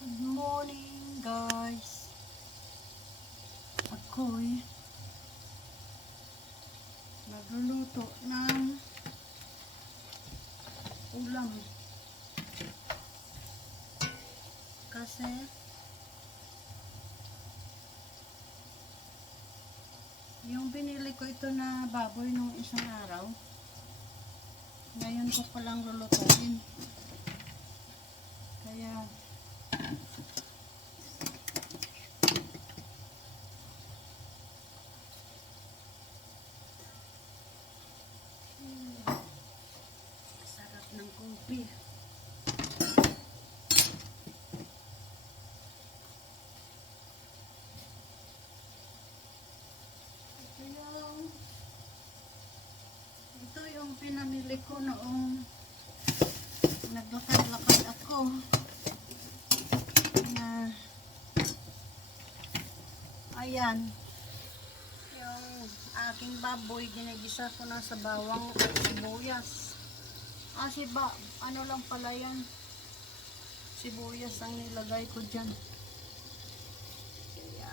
Good morning guys. Ako'y nagluluto ng ulam. Kasi yung binili ko ito na baboy nung isang araw, ngayon ko palang lulutuin. Kaya sarap ng kopi. Ito yung pinamili ko noong naglakad-lakad ako na ayan yung aking baboy, ginigisa ko na sa bawang at sibuyas. Ano lang pala yan, sibuyas ang nilagay ko dyan. Kaya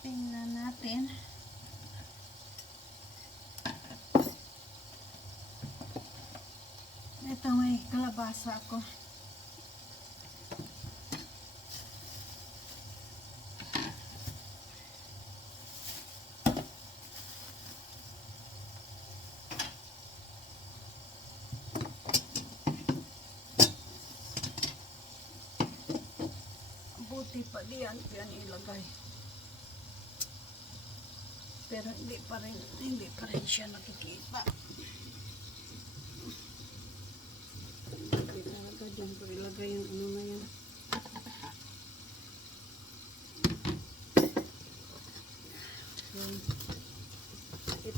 tingnan natin. Ito, may kalabasa ako. Buti pa diyan ilagay. Pero hindi pa rin siya nakikita. Diyan ko ilagay yung ano na yan.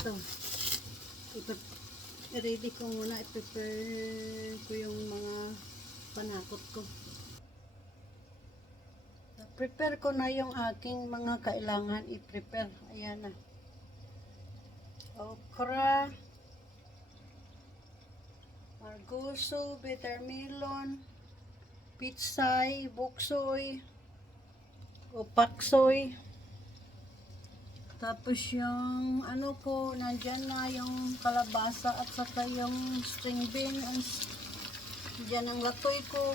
So, ito ready ko muna, i-prepare ko yung mga panakot ko. Prepare ko na yung aking mga kailangan i-prepare. Ayan na. Okra, margoso, bittermelon, pitsay, boksoy, o paksoy. Tapos yung ano ko, nandyan na yung kalabasa at saka yung string beans. Nandyan ang latoy ko.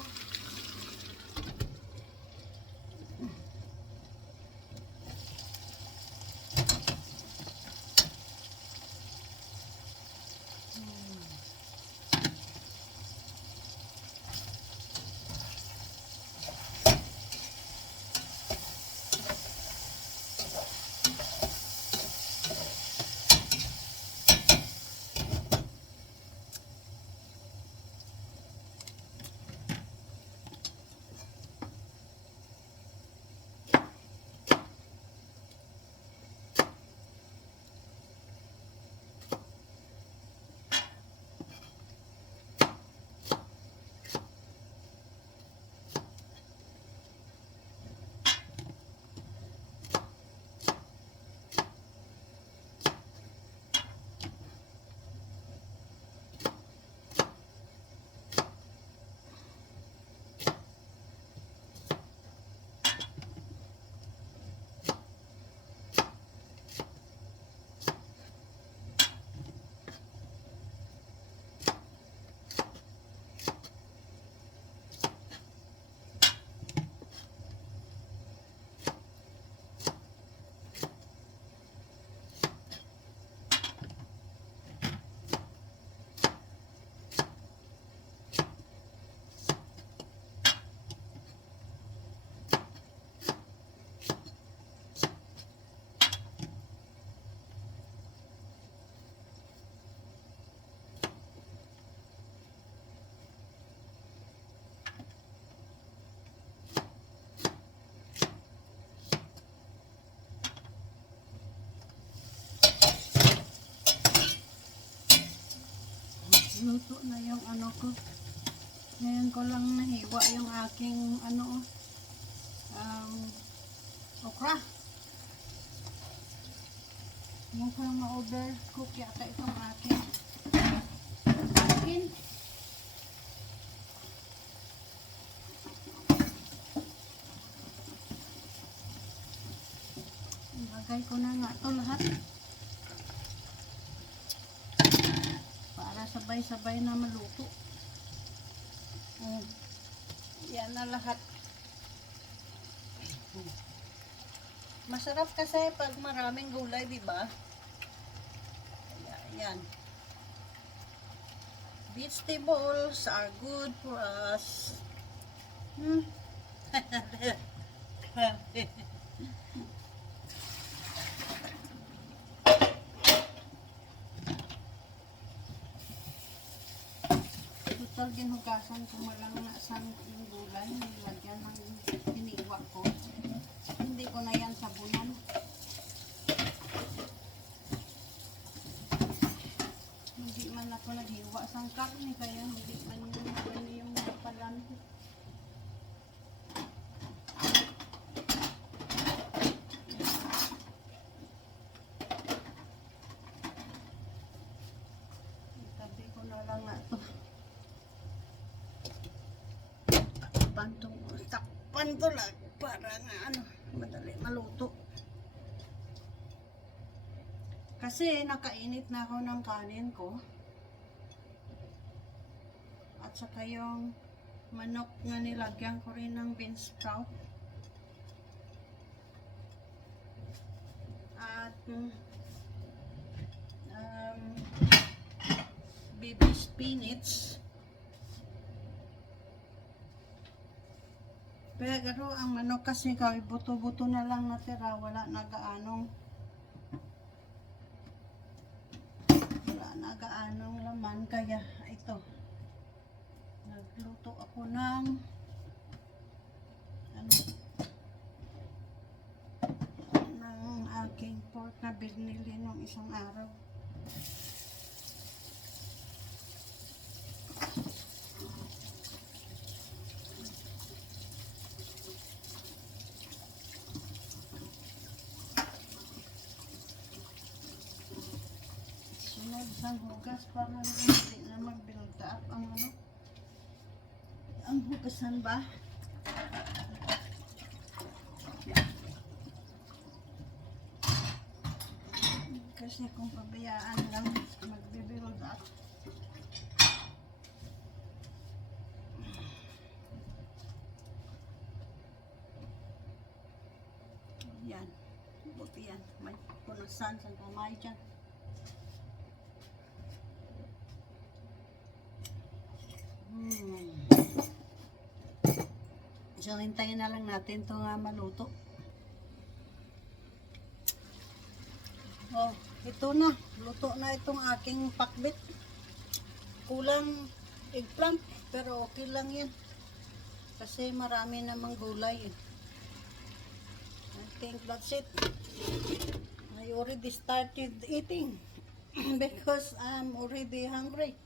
Luto na yung ano ko. Ngayon ko lang nahiwa yung aking ano, okra. Mukhang ma-overcook yata itong aking sabay-sabay na maluto. Yan na lahat. Masarap kasi pag maraming gulay, di ba? Yan. Vegetables are good for us. Total ginugasan ko lang na sa gulay, nilagyan ng hiniwa ko. Hindi ko na yan sabunan. Hindi man ako naghiwa sa karne, kaya hindi man yung napalan. Itabi ko na lang na ito. Takpan to lang para nga madali maluto. Kasi nakainit na ako ng kanin ko. At saka yung manok nga nilagyan ko rin ng bean sprout. At baby spinach. Pero ang manok kasi kaway buto-buto na lang natira, wala na gaanong laman, kaya ito nagluto ako ng ng aking pork na binili nung isang araw. Isang hugas para hindi na mag-build up ang hugasan ba? Kasi kung pabayaan lang mag-build up, yan, buti yan, may punasan sa kamay dyan. So, hintayin na lang natin ito nga maluto. Oh, ito na. Luto na itong aking pakbit. Kulang eggplant, pero okay lang yan. Kasi marami namang gulay. I think that's it. I already started eating because I'm already hungry.